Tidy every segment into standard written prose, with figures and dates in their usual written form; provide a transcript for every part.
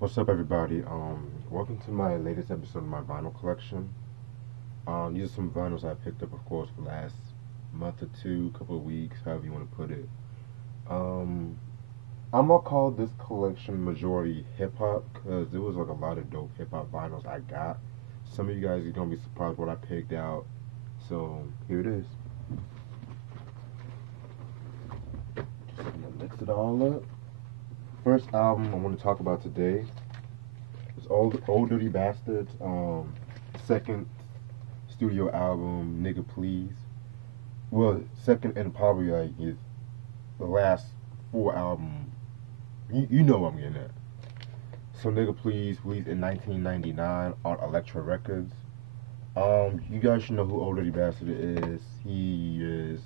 What's up, everybody? Welcome to my latest episode of my vinyl collection. These are some vinyls I picked up, of course, for the last month or two, couple of weeks, however you want to put it. Um, I'm gonna call this collection majority hip hop because there was like a lot of dope hip hop vinyls I got. Some of you guys are gonna be surprised what I picked out. So here it is. Just gonna mix it all up. First album I want to talk about today is Old Dirty Bastards. Second studio album, Nigga Please. Well, second and probably like his the last four album. You know what I'm getting at. So Nigga Please released in 1999 on Elektra Records. You guys should know who Old Dirty Bastard is. He is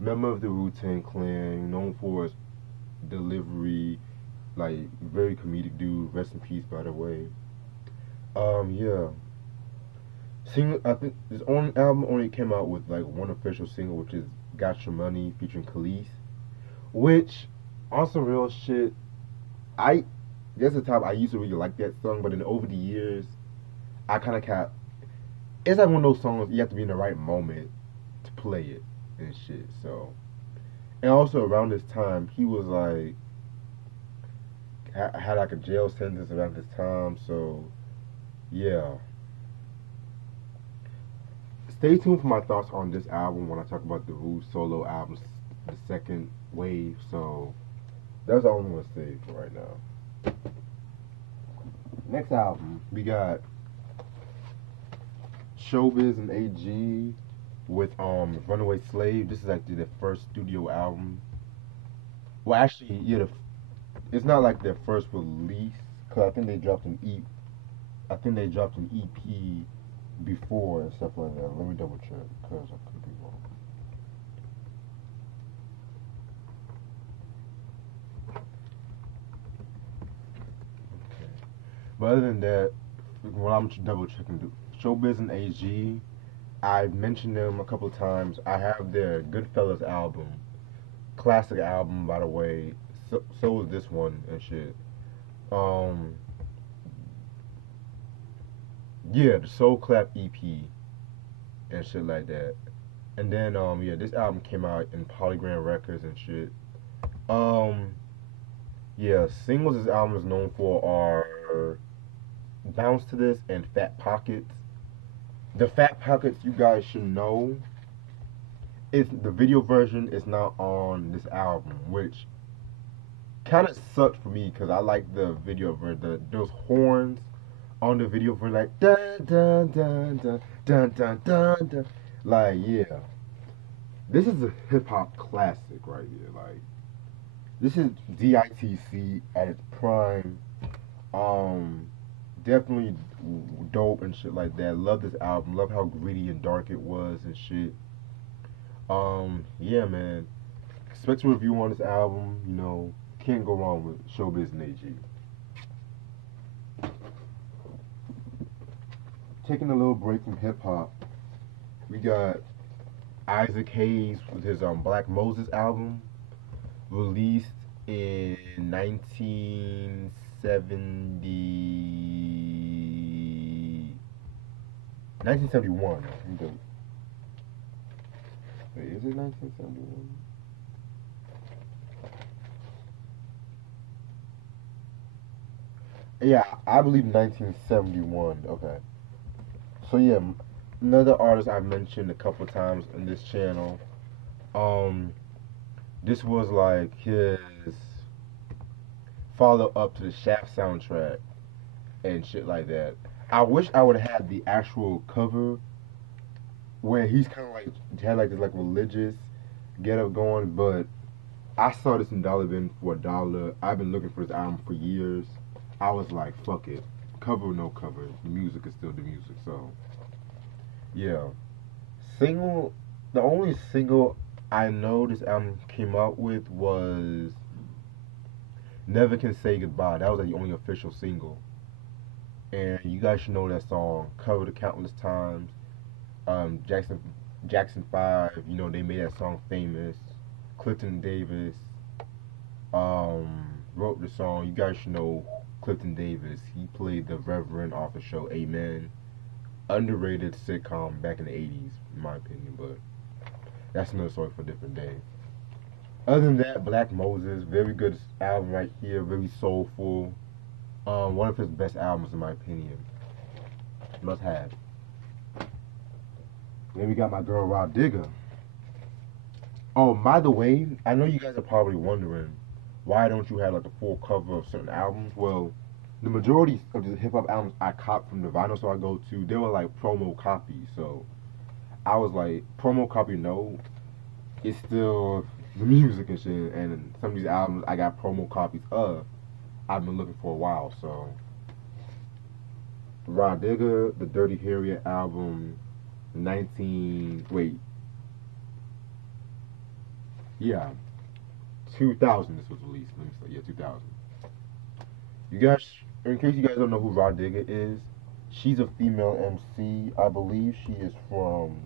a member of the Wu-Tang Clan, known for his delivery, like very comedic dude. Rest in peace, by the way. Yeah. Single, I think his own album only came out with like one official single, which is "Got Your Money" featuring Khalees. Which, on some real shit, I there's a time I used to really like that song, but then over the years, I kind of cat. It's like one of those songs you have to be in the right moment to play it and shit. So, and also around this time, he was like had like a jail sentence around this time. So, yeah. Stay tuned for my thoughts on this album when I talk about the Wu solo albums, the second wave. So that's all I'm gonna say for right now. Next album, we got Showbiz and AG with Runaway Slave. This is actually their first studio album. Well, actually, yeah, it's not like their first release because I think they dropped an EP. I think they dropped an EP before and stuff like that. Let me double check because I could be wrong. Okay. But other than that, what I'm double checking, Showbiz and AG, I've mentioned them a couple of times. I have their Goodfellas album, classic album by the way. So is this one and shit. Um, yeah, the Soul Clap EP and shit like that. And then yeah, this album came out in Polygram Records and shit. Um, yeah, singles this album is known for are Bounce to This and Fat Pockets. The Fat Pockets, you guys should know, is the video version is not on this album, which kind of sucked for me because I like the video version. Those horns on the video version, like dun dun dun dun dun dun dun dun. Like yeah, this is a hip hop classic right here. Like this is DITC at its prime. Um, Definitely dope and shit like that. Love this album. Love how gritty and dark it was and shit. Yeah, man. Expect a review on this album. You know, can't go wrong with Showbiz and AG. Taking a little break from hip hop, we got Isaac Hayes with his Black Moses album, released in 1971. Wait, is it 1971? Yeah, I believe 1971. Okay. So yeah, another artist I mentioned a couple times in this channel. Um, this was like his follow up to the Shaft soundtrack and shit like that. I wish I would have had the actual cover where he's kind of like had like this like religious get up going, but I saw this in Dollar Bin for $1. I've been looking for this album for years. I was like, fuck it, cover or no cover, the music is still the music. So yeah, single. The only single I know this album came out with was "Never Can Say Goodbye." That was like the only official single, and you guys should know that song. Covered it countless times. Jackson 5, you know, they made that song famous. Clifton Davis. Um, wrote the song. You guys should know Clifton Davis. He played the Reverend off the show Amen. Underrated sitcom back in the 80s, in my opinion, but that's another story for a different day. Other than that, Black Moses, very good album right here, very soulful. One of his best albums in my opinion. Must have. Then we got my girl Rah Digga. Oh, by the way, I know you guys are probably wondering why don't you have like the full cover of certain albums? Well, the majority of the hip hop albums I cop from the vinyl store I go to, they were like promo copies. So I was like, promo copy, no, it's still the music and shit. And some of these albums I got promo copies of. I've been looking for a while. So Rah Digga, the Dirty Harriet album, 2000 this was released. Let me say, yeah, 2000. You guys, in case you guys don't know who Rah Digga is, she's a female MC. I believe she is from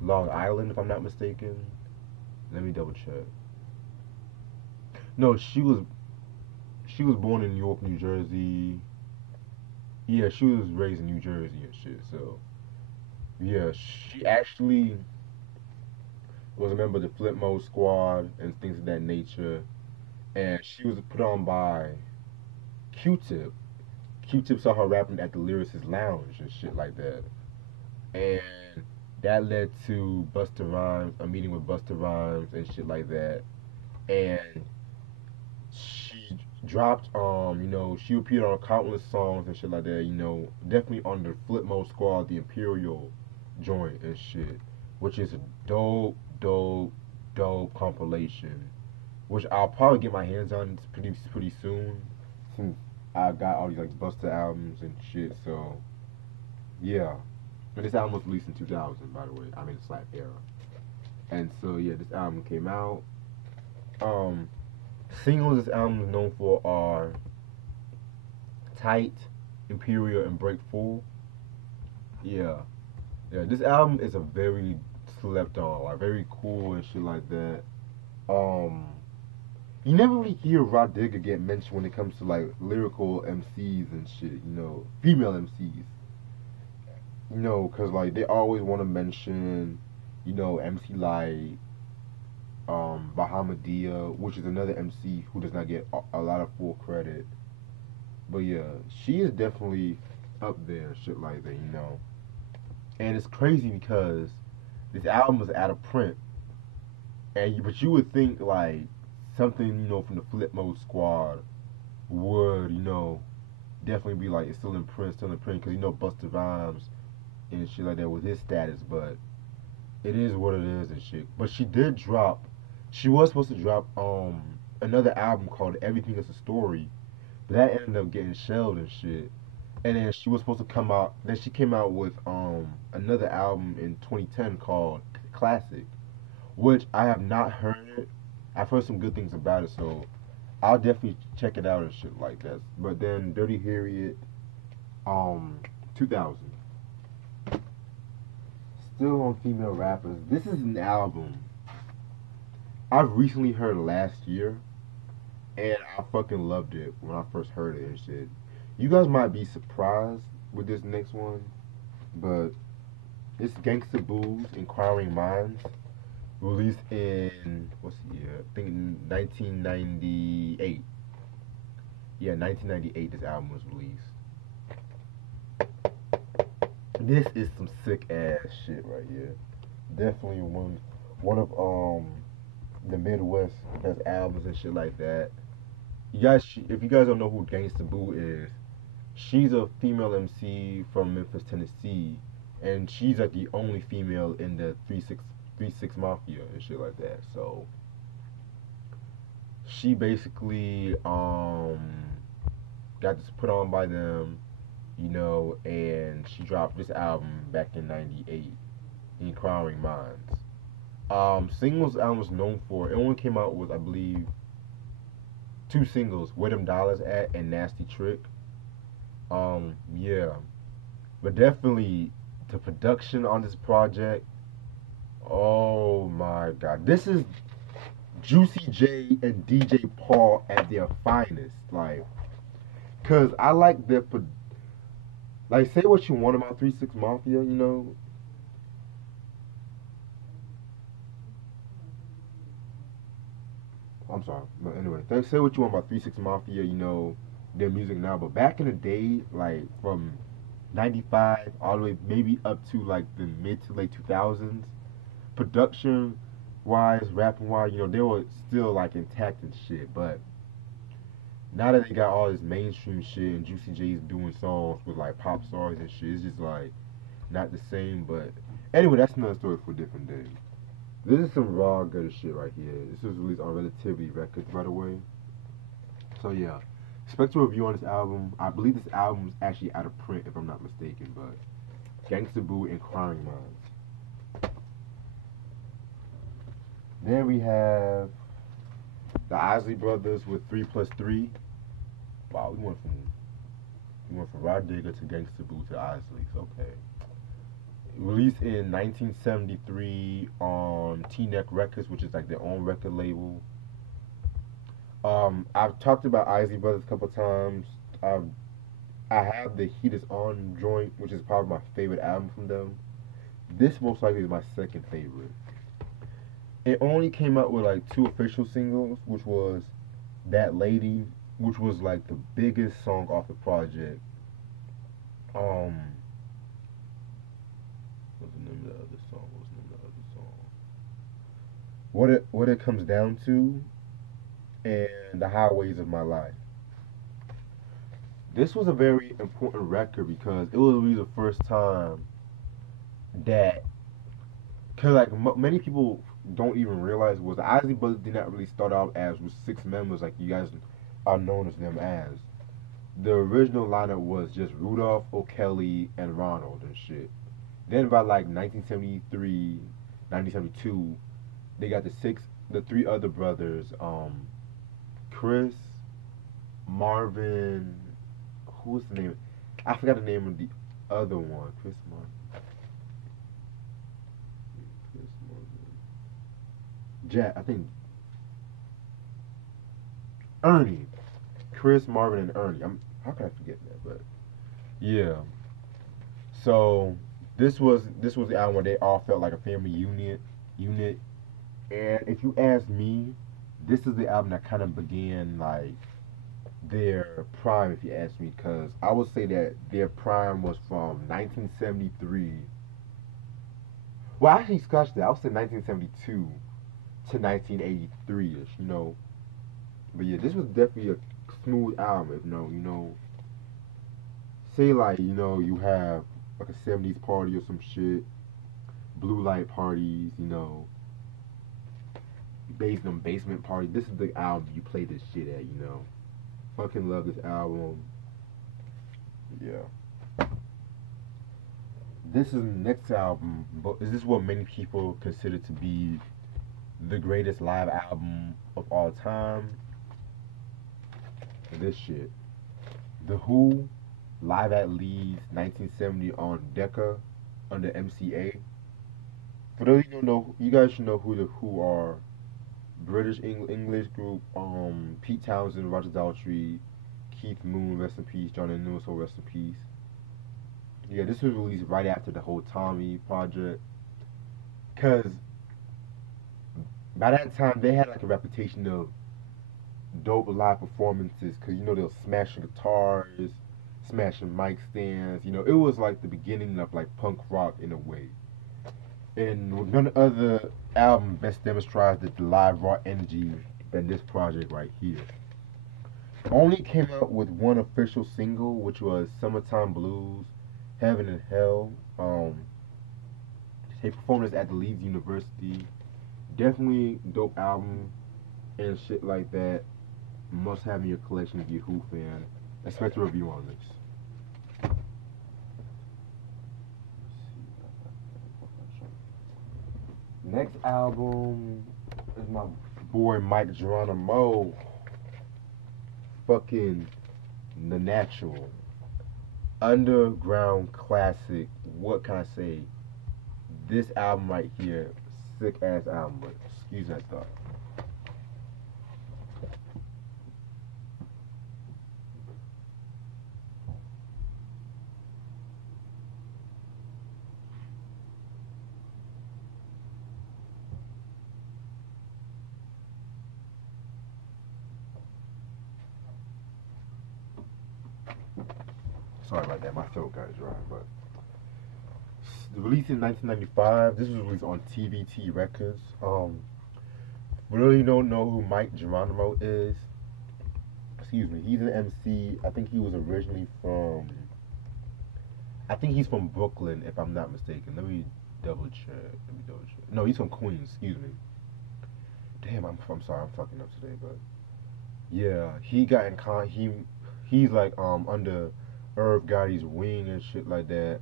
Long Island, if I'm not mistaken. Let me double check. No, she was born in New York, New Jersey. Yeah, she was raised in New Jersey and shit. So yeah, she actually was a member of the Flip Mode Squad and things of that nature. And she was put on by Q-Tip. Q-Tip saw her rapping at the Lyricist Lounge and shit like that. And that led to Busta Rhymes, a meeting with Busta Rhymes and shit like that. And she dropped, she appeared on countless songs and shit like that, definitely on the Flip Mode Squad, the Imperial joint and shit, which is a dope compilation, which I'll probably get my hands on pretty soon, since I got all these like Busta albums and shit. So yeah, but this album was released in 2000, by the way. I'm in the slap era, and so yeah, this album came out. Singles this album is known for are Tight, Imperial, and Break Full. Yeah, this album is a very slept on, like very cool and shit like that. You never really hear Rah Digga get mentioned when it comes to like lyrical MCs and shit, female MCs. Cause like they always want to mention, MC Light, Bahamadia, which is another MC who does not get a lot of full credit. But yeah, she is definitely up there, shit like that, And it's crazy because this album was out of print, but you would think like something from the Flip Mode Squad would definitely be like it's still in print, because Busta Rhymes and shit like that with his status, but it is what it is and shit. But she was supposed to drop another album called Everything Is a Story, but that ended up getting shelved and shit. And then she was supposed to come out. Then she came out with another album in 2010 called Classic, which I have not heard. I've heard some good things about it, so I'll definitely check it out and shit like that. But then Dirty Harriet, 2000. Still on female rappers. This is an album I've recently heard last year, and I fucking loved it when I first heard it and shit. You guys might be surprised with this next one, but it's Gangsta Boo's Inquiring Minds, released in, what's the year? I think 1998. Yeah, 1998 this album was released. This is some sick ass shit right here. Definitely one of the Midwest best albums and shit like that. You guys, if you guys don't know who Gangsta Boo is, she's a female MC from Memphis, Tennessee, and she's like the only female in the 3-6 Mafia and shit like that. So she basically got this put on by them, and she dropped this album back in '98, Inquiring Minds. Singles album was known for, it only came out with, I believe, 2 singles, Where Them Dollars At and Nasty Trick. Yeah, but definitely the production on this project, oh my god, this is Juicy J and DJ Paul at their finest. Like, cause I like their, like, say what you want about 3 6 Mafia, you know. I'm sorry, but anyway, say what you want about 3 6 Mafia, you know, their music now, but back in the day, like from '95 all the way maybe up to like the mid to late 2000s, production wise, rapping wise, you know, they were still like intact and shit. But now that they got all this mainstream shit and Juicy J's doing songs with like pop stars and shit, it's just like not the same. But anyway, that's another story for a different day. This is some raw good shit right here. This was released on Relativity Records, by the way. So yeah, expect a review on this album. I believe this album is actually out of print, if I'm not mistaken. But Gangsta Boo, Inquiring Minds. Then we have the Isley Brothers with 3+3. Wow, we went from Rod Digger to Gangsta Boo to Isleys. Okay. Released in 1973 on T-Neck Records, which is like their own record label. I've talked about Isley Brothers a couple times. I have the Heat Is On joint, which is probably my favorite album from them. This most likely is my second favorite. It only came out with like 2 official singles, which was That Lady, which was like the biggest song off the project. What's the name of the other song? What it comes down to, and The Highways of My Life. This was a very important record because it was really the first time that, cause like many people don't even realize, was the Isley Brothers did not really start out as with 6 members like you guys are known as them as. The original lineup was just Rudolph, O'Kelly, and Ronald and shit. Then by like 1973, 1972, they got the 3 other brothers, Chris, Marvin, who's the name? I forgot the name of the other one. Chris Marvin. Jack, I think Ernie. Chris, Marvin, and Ernie. How can I forget that? But yeah. So this was the album where they all felt like a family unit. And if you ask me, this is the album that kind of began like their prime, if you ask me, because I would say that their prime was from 1973. Well, I actually scratched that. I would say 1972 to 1983ish, you know. But yeah, this was definitely a smooth album, you know. Say like, you know, you have like a 70s party or some shit, blue light parties, you know, basement party. This is the album you play this shit at, you know. Fucking love this album. Yeah. This is the next album, but is this what many people consider to be the greatest live album of all time? This shit. The Who, Live at Leeds, 1970 on Decca under MCA. For those of you who don't know, you guys should know who the Who are. British English group. Pete Townsend, Roger Daltrey, Keith Moon, rest in peace. John and Newell, rest in peace. Yeah, this was released right after the whole Tommy project. Cause by that time they had like a reputation of dope live performances. Cause you know they'll smash guitars, smashing mic stands. You know, it was like the beginning of like punk rock in a way. And none other album best demonstrates the live raw energy than this project right here. Only came out with 1 official single, which was Summertime Blues, Heaven and Hell. They performed this at the Leeds University. Definitely dope album and shit like that. Must have in your collection if you're a Who fan. Expect a review on this. Next album is my boy Micah Geronimo. Fucking The Natural. Underground classic. What can I say? This album right here, sick ass album, but excuse that thought. sorry about that. My throat got dry. But released in 1995. This was released on TVT Records. We really don't know who Mike Geronimo is. Excuse me. He's an MC. I think he was originally from. I think he's from Brooklyn, if I'm not mistaken. Let me double check. No, he's from Queens. Excuse me. Damn, I'm sorry. I'm fucking up today, but yeah, he got in he's like under Irv Gotti's wing and shit like that,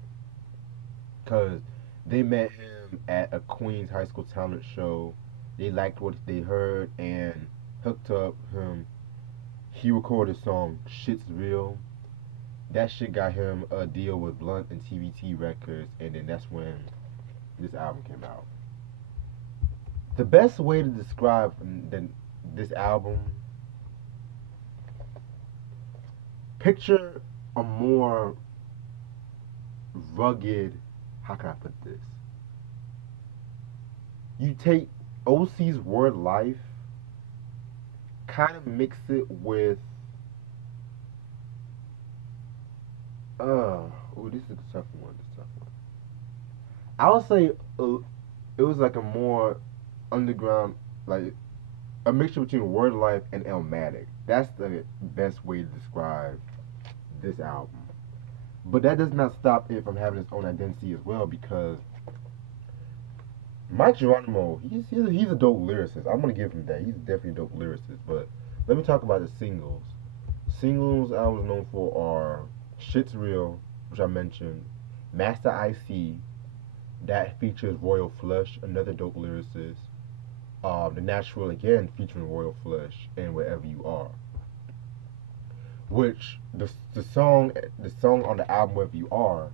cause they met him at a Queens high school talent show. They liked what they heard and hooked up him. He recorded a song, Shit's Real. That shit got him a deal with Blunt and TVT Records, and then that's when this album came out. The best way to describe this album, picture a more rugged, how can I put this? You take OC's Word Life, kind of mix it with this is a tough one. I would say it was like a more underground, like a mixture between Word Life and Illmatic. That's the best way to describe this album. But that does not stop it from having its own identity as well, because Mike Geronimo, he's a dope lyricist. I'm gonna give him that. He's definitely a dope lyricist. But let me talk about the singles. Singles I was known for are Shit's Real, which I mentioned, Master IC, that features Royal Flush, another dope lyricist. The Natural again featuring Royal Flush, and Wherever You Are. Which the song on the album Wherever You Are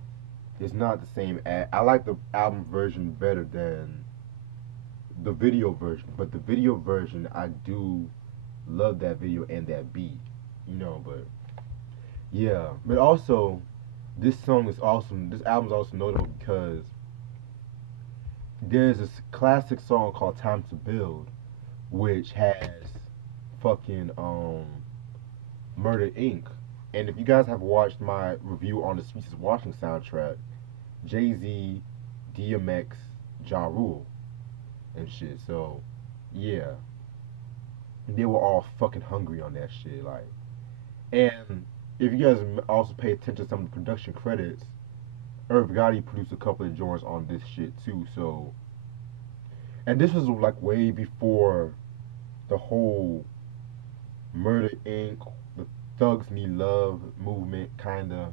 is not the same as, I like the album version better than the video version, but the video version, I do love that video and that beat, but yeah. But also, this album is also notable because there's this classic song called Time to Build, which has fucking Murder Inc. And if you guys have watched my review on the Streets is Watching soundtrack, Jay-Z, DMX, Ja Rule, and shit. So, yeah. They were all fucking hungry on that shit, like. And if you guys also pay attention to some of the production credits, Irv Gotti produced a couple of joints on this shit too, so. And this was like way before the whole Murder Inc., the Thugs Need Love movement, kinda.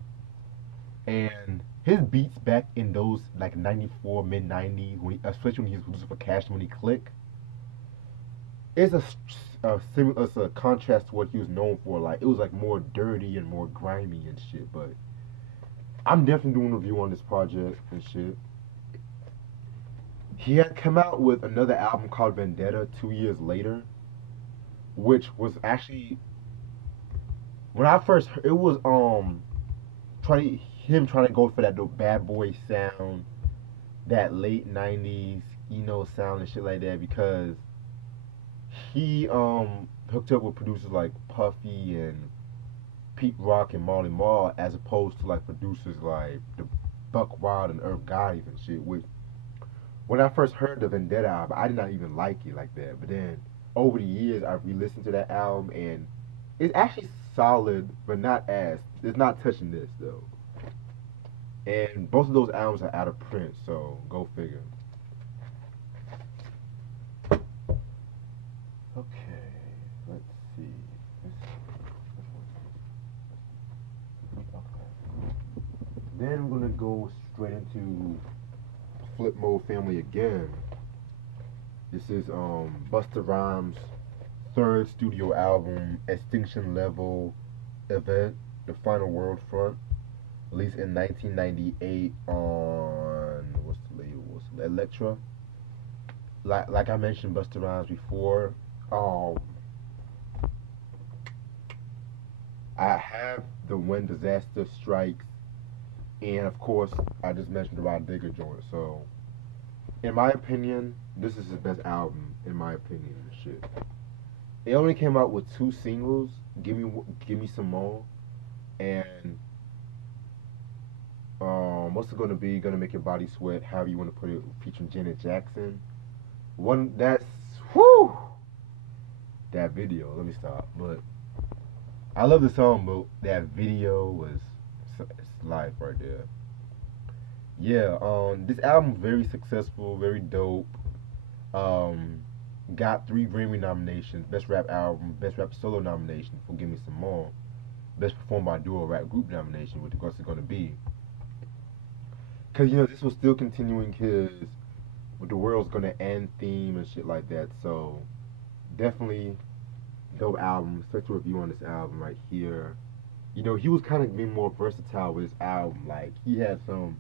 And his beats back in those like 94, mid 90s, especially when he was producing for Cash Money Click, it's a contrast to what he was known for. Like, it was like more dirty and more grimy and shit. But I'm definitely doing a review on this project and shit. He had come out with another album called Vendetta 2 years later, which was actually, when I first heard, it was trying to go for that bad boy sound, that late 90s sound and shit like that, because he hooked up with producers like Puffy and Pete Rock and Marley Marl, as opposed to like producers like the Buck Wild and Irv Gotti and shit. Which, when I first heard the Vendetta album, I did not even like it like that. But then over the years, I re-listened to that album, and it's actually solid, but it's not touching this though. And both of those albums are out of print, so go figure. Okay, let's see. Then we're gonna go straight into Flip Mode Family again. This is Busta Rhymes' third studio album, Extinction Level Event, The Final World Front, released in 1998 on what's the label? Elektra. Like I mentioned Busta Rhymes before, I have the When Disaster Strikes, and of course I just mentioned the Rod Digger joint. So in my opinion, this is his best album, in my opinion. Shit. It only came out with 2 singles, Give Me Some More and What's it gonna be? Gonna make your body sweat. However you want to put it. Featuring Janet Jackson. One that's whoo. That video. Let me stop. But I love the song, but that video was it's life right there. Yeah. This album very successful, very dope. Um, got 3 Grammy nominations: Best Rap Album, Best Rap Solo nomination for Give Me Some More, Best Performed by Duo Rap Group nomination, which of course is gonna be. Cause this was still continuing his with the world's gonna end theme and shit like that. So definitely dope album. Such a review on this album right here. He was kind of being more versatile with his album. Like he had some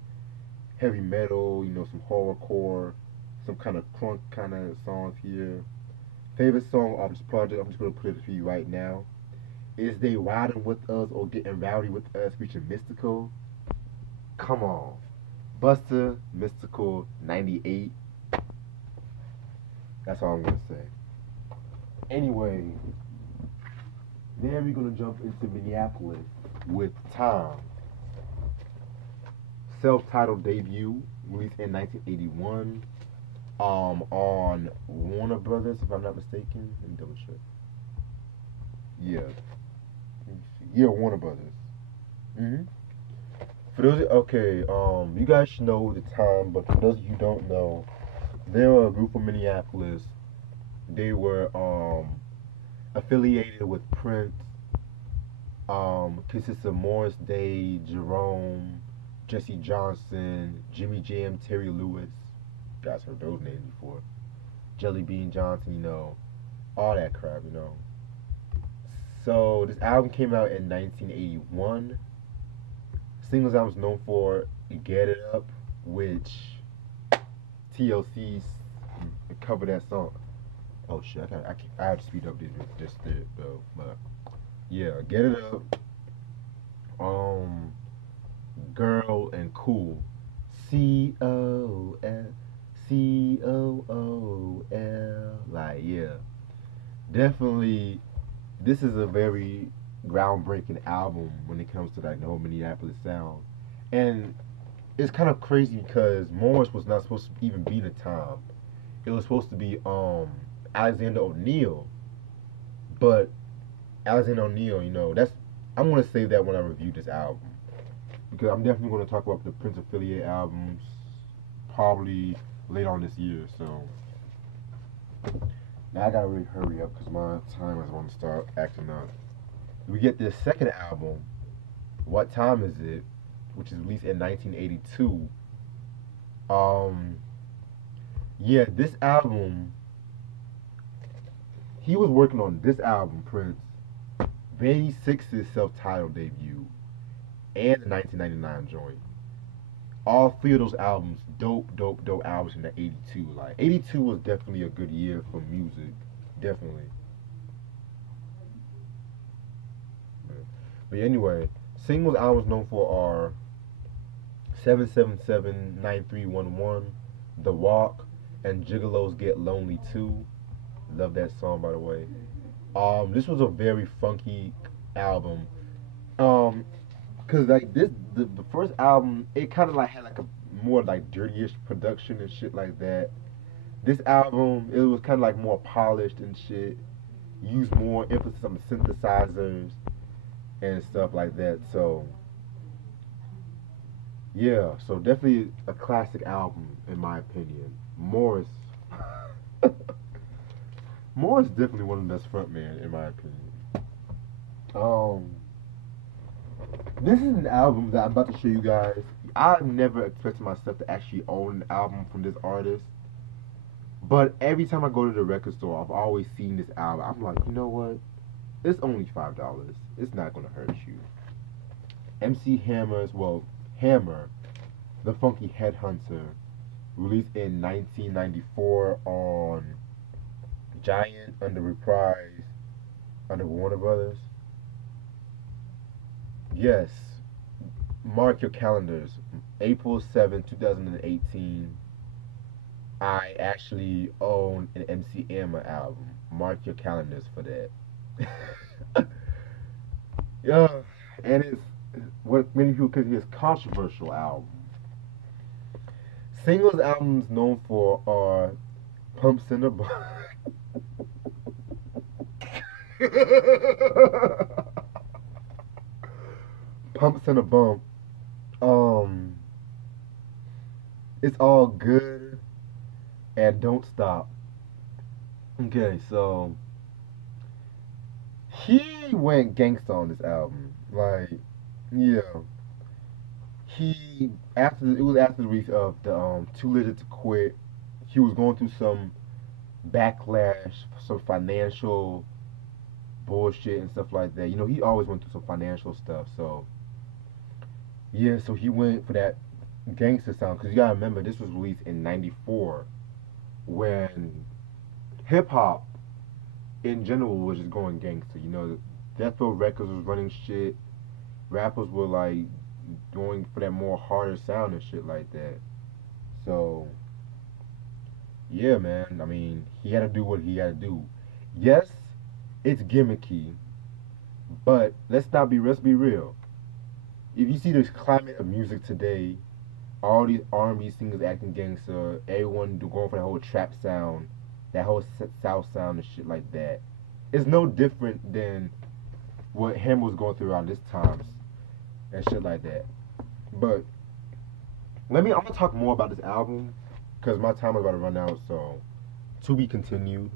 heavy metal, some horrorcore, some kind of crunk kind of songs here. Favorite song off this project, I'm just gonna put it for you right now. Is They Riding With Us or Getting Rowdy With Us featuring Mystical? Come on. Busta, Mystical, 98. That's all I'm gonna say. Anyway, then we're gonna jump into Minneapolis with Tom. Self-titled debut, released in 1981. On Warner Brothers, if I'm not mistaken. Let me double check. Yeah. Yeah, Warner Brothers. For those, okay, you guys should know the time, but for those of you who don't know, they were a group from Minneapolis. They were affiliated with Prince. Consists of Morris Day, Jerome, Jesse Johnson, Jimmy Jam, Terry Lewis. You guys heard those names before. Jelly Bean Johnson, all that crap, So this album came out in 1981. Singles I was known for Get It Up, which TLC covered that song. Oh shit, I have to speed up this though. But yeah, Get It Up, Girl and Cool. COOL. Like, yeah. Definitely, this is a very groundbreaking album when it comes to like the whole Minneapolis sound. And it's kind of crazy because Morris was not supposed to even be the time. It was supposed to be Alexander O'Neal. But Alexander O'Neal, I'm gonna save that when I review this album. Because I'm definitely gonna talk about the Prince affiliate albums probably late on this year, so now I gotta really hurry up because my time is going to start acting up. We get this second album, What Time Is It, which is released in 1982. Yeah, this album, he was working on this album, Prince, 86's self-titled debut, and the 1999 joint. All 3 of those albums, dope albums in the 82. Like, 82 was definitely a good year for music. Definitely. But anyway, singles I was known for are 777-9311, The Walk, and Gigolos Get Lonely Too. Love that song, by the way. This was a very funky album. Cause like the first album, it kind of like had like a more like dirtyish production and shit like that. This album, it was kind of like more polished and shit. Used more emphasis on the synthesizers and stuff like that. So yeah, so definitely a classic album in my opinion. Morris, Morris definitely one of the best frontman in my opinion. This is an album that I'm about to show you guys. I never expected myself to actually own an album from this artist. But every time I go to the record store, I've always seen this album. I'm like, you know what? It's only $5. It's not going to hurt you. MC Hammer, The Funky Headhunter, released in 1994 on Giant under Reprise under Warner Brothers. Yes, mark your calendars. April 7, 2018. I actually own an MC Hammer album. Mark your calendars for that. Yeah, and it's what many people consider his controversial album. Singles albums known for are Pumps in the Bump. Pumps in a Bump. It's All Good and Don't Stop. Okay, so he went gangsta on this album. Like, yeah. It was after the release of the Too Little to Quit. He was going through some backlash, some financial bullshit and stuff like that. You know, he always went through some financial stuff. So yeah, so he went for that gangster sound, because you gotta remember this was released in '94 when hip hop in general was just going gangster. You know, Death Row Records was running shit. Rappers were like going for that more harder sound and shit like that. So yeah, man. I mean, he had to do what he had to do. Yes, it's gimmicky, but let's be real. If you see this climate of music today, all these R&B singers acting gangster, everyone going for that whole trap sound, that whole South sound and shit like that. It's no different than what him was going through around this times and shit like that. But I'm gonna talk more about this album because my time is about to run out. So to be continued.